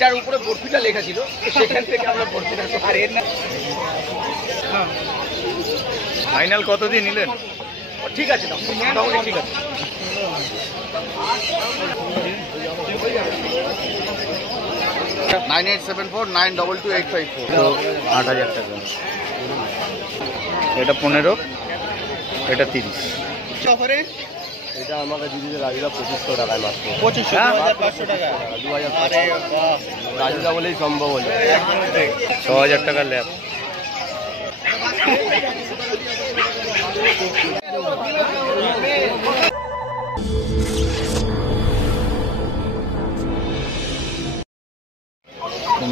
এটার উপরে বরফিটা লেখা ছিল, সেখান থেকে আমরা বরফিটা। আর এর না ফাইনাল কত দিয়ে নিলেন? ঠিক আছে, মোটামুটি ঠিক আছে। 9874922854 তো 8,000 টাকা। এটা 15, এটা 30। অফারে এটা আমাকে দিদিতে রাজুদা 2500 টাকায় মাত্র। 2500 টাকা। 2000 রাজুদা বলেই সম্ভব হলো। 6,000 টাকার ল্যাব।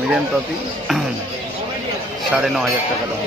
মিডিয়াম কপি 9,500 টাকা দাম।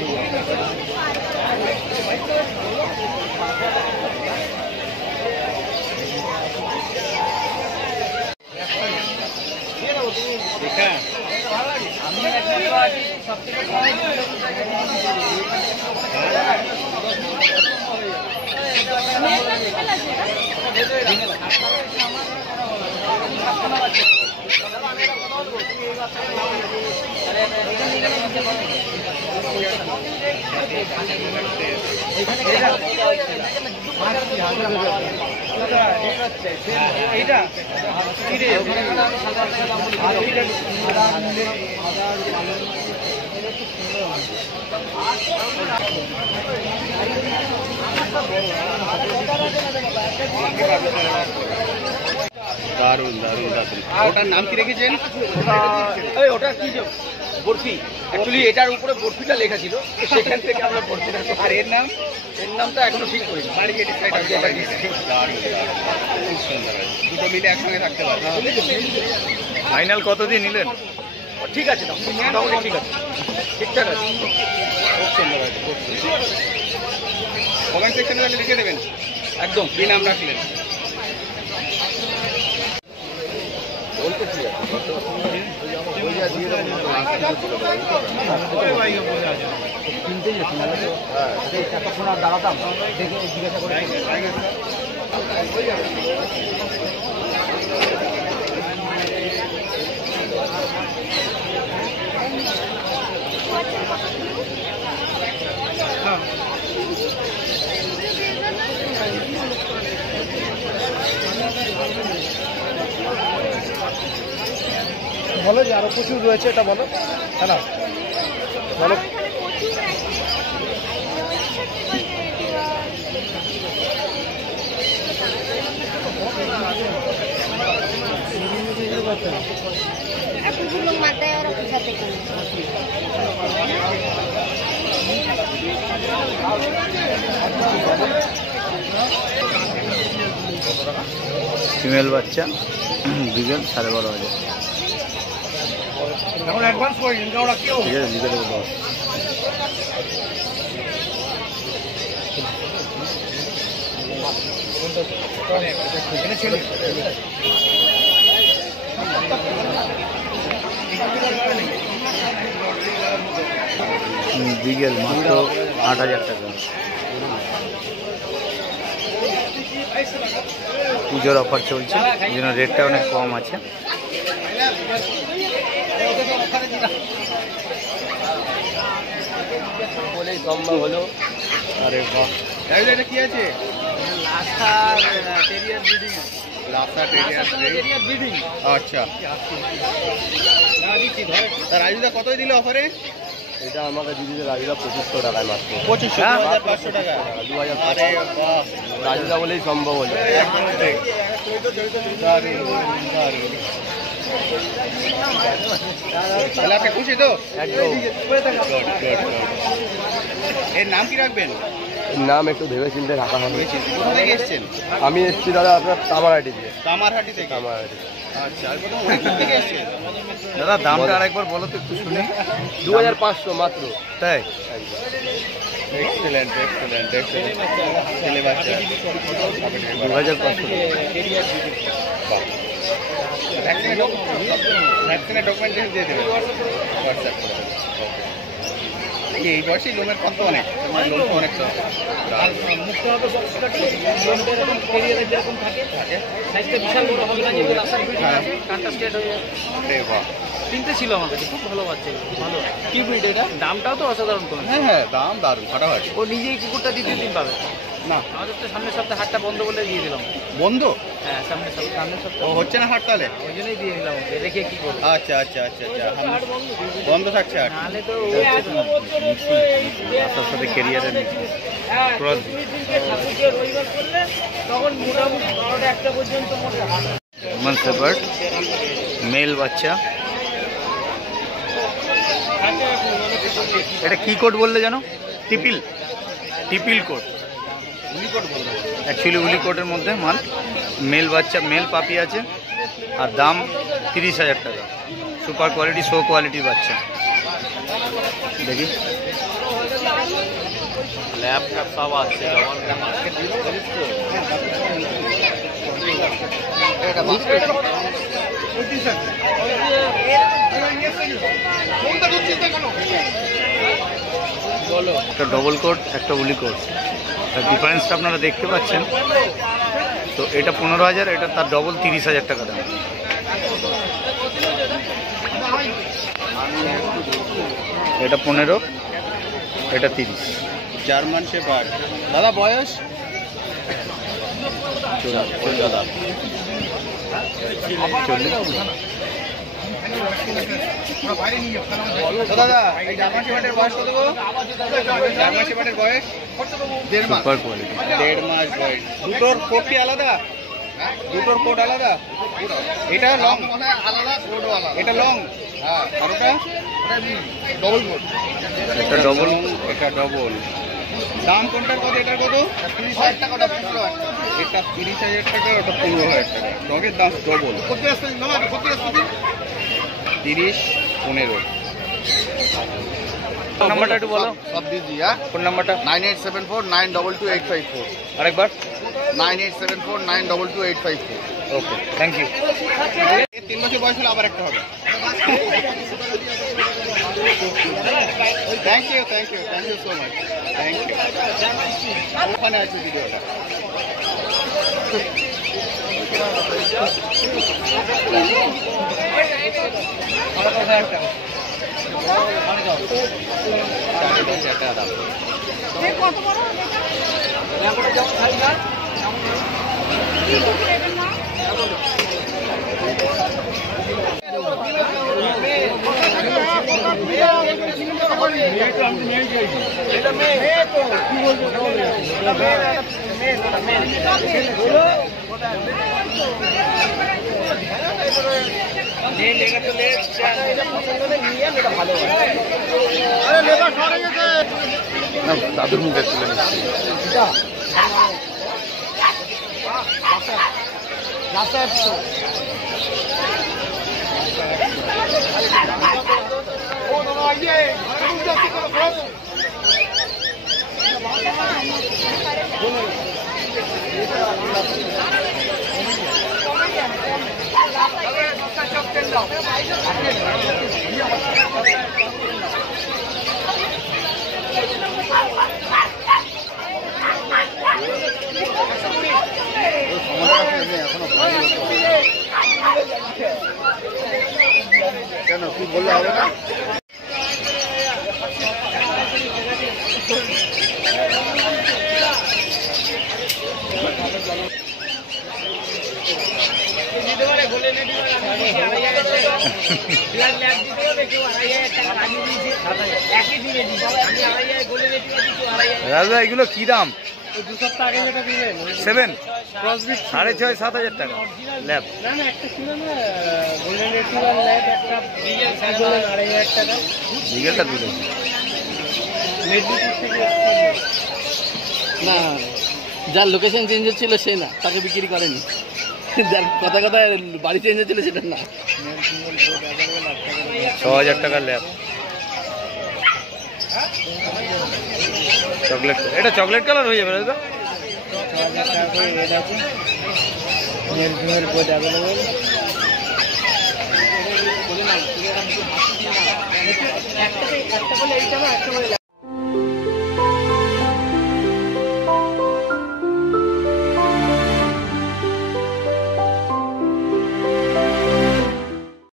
দারুণ দারুণ দারুণ। ওটার নাম কি রেখেছেন? ওটা কি বরফি? অ্যাকচুয়ালি এটার উপরে বরফিটা লেখা ছিল, সেখান থেকে আমরা বরফিটা। আর এর নামটা এখনো ঠিক করি, বাড়ি গিয়ে ডিসাইড হবে। খুব সুন্দর, দুটো মিলে একসঙ্গে থাকতে পারবে। ফাইনাল কত দিয়ে নিলেন? ঠিক আছে, মোটামুটি ঠিক আছে, ঠিকঠাক আছে। খুব সুন্দর আছে, খুব সুন্দর। কমেন্ট সেকশনে লিখে দেবেন একদম কি নাম রাখলেন। এতক্ষণ আর দাঁড়াতাম, দেখে জিজ্ঞাসা করে। বলো যে আরো প্রচুর রয়েছে, এটা বলো। হ্যাঁ, বলো। ফিমেল বাচ্চা বিকেল 12,500। এখন অ্যাডভান্স করে নিন, ওরা কেউ ঠিক আছে, লিখে দেবো 10। বিকেল মাত্র 8,000 টাকা। পুজোর অফার চলছে, এই জন্য রেটটা অনেক কম আছে। বলেই সম্ভব হলো। আরে বাহ, এটা কি আছে? Lhasa terrier breeding. Lhasa terrier breeding. আচ্ছা, রাজুদা কতই দিল অফারে? এটা আমাকে দিদিতে রাজুদা 2500 টাকায় মাত্র। 2500 টাকা। 2000। আরে বাহ, রাজুদা বলেই সম্ভব হলো। আপনি খুশি তো? একদম। এর নাম কি রাখবেন? নাম একটু ভেবে চিন্তে রাখা হবে। কোথা থেকে এসেছেন? আমি এসেছি দাদা আপনার তামারহাটি থেকে। তামারহাটি থেকে? তামারহাটি। আচ্ছা, আর কত থেকে এসেছেন? দাদা দামটা আরেকবার বলো তো একটু শুনি। 2500 মাত্র। তাই? Excellent excellent excellent. ছেলে বাচ্চা 2,500। ভ্যাকসিনের ডকুমেন্টেশন দিয়ে দেবেন হোয়াটসঅ্যাপ করে দেবেন। এই বয়সে লোমের কত অনেক, লোম অনেক তো বিশাল তিনটে ছিল আমার কাছে, খুব ভালো বাচ্চা, ভালো। কি ব্রিড এটা? দামটাও তো অসাধারণ কম। হ্যাঁ হ্যাঁ, দাম দারুণ, ফাটাফাটি। ও নিজেই কুকুরটা দ্বিতীয় দিন পাবে না, আমাদের তো সামনের সপ্তাহে হাটটা বন্ধ বলে দিয়ে দিলাম। বন্ধ? হ্যাঁ, সামনের সপ্তাহে ও হচ্ছে না হাট তাহলে? ওই জন্যই দিয়ে দিলাম, রেখে কি করবো। আচ্ছা আচ্ছা আচ্ছা আচ্ছা, বন্ধ থাকছে হাট। নাহলে তো তার সাথে ক্যারিয়ারের ক্রস তখন মোটামুটি 12টা-1টা পর্যন্ত জার্মান শেপার্ড মেল বাচ্চা। এটা কি কোড বললে জানো? টিপিল, টিপিল কোড, অ্যাকচুয়ালি উলি কোটের মধ্যে মাল। মেল বাচ্চা, মেল পাপি আছে, আর দাম 30,000 টাকা। সুপার কোয়ালিটি, শো কোয়ালিটির বাচ্চা। দেখি ল্যাপটপ সব আছে। একটা ডবল কোট, একটা উলি কোট। তার ডিফারেন্সটা আপনারা দেখতে পাচ্ছেন। তো এটা 15,000, এটা তার ডবল 30,000 টাকা দাম। এটা 15, এটা 30। German shepherd. দাদা বয়স? দাদা এই জার্মান শেপার্ডের বয়স কত গো? জার্মান শেপার্ডের বয়স 1.5 মাস। সুপার কোয়ালিটি, 1.5 মাস বয়স। দুটোর কোট কি আলাদা? দুটোর কোট আলাদা? এটা লং আলাদা, কোটও আলাদা। এটা লং, হ্যাঁ। আর ওটা ডবল কোট। এটা ডবল, এটা ডবল। দাম কোনটার কত? এটার কত? 30,000 টাকা। ওটা 15,000 টাকা। এটা 30,000 টাকা, ওটা 15,000 টাকা। ডগের দাম ডবল। 30, 15। ফোন নাম্বারটা একটু বলো। সব দিয়ে দিই। হ্যাঁ, ফোন নাম্বারটা 9874922854। আরেকবার। 9874922854। ওকে, থ্যাংক ইউ। 3 বছর বয়স হলে আবার একটা হবে। Thank you thank you thank you so much. Thank you. ওখানে আছে ভিডিওটা। দাদুর মুখে তুলে নিচ্ছি। কেন কি বললে হবে না? রাজা এগুলো কি দাম? 2 সপ্তাহ আগে যেটা দিলেন 7 ক্রসবিট 6,500-7,000 টাকা ল্যাব। না না একটা ছিল না গোল্ডেন রিট্রিভার ল্যাব একটা বিগেল 2,500 টাকা। বিগেলটা দিল মেদিনীপুর থেকে না, যার লোকেশন চেঞ্জ হচ্ছিল সে না, তাকে বিক্রি করেনি। যার কথা কথা বাড়ি চেঞ্জ হচ্ছিল সেটা না। 6,000 টাকা ল্যাব। চকলেট, এটা চকলেট কালার হয়ে যাবে দাদা। 6,000 টাকা করে রেট আছে। Male female both available. একটা বলে এইটা না, একটা বলে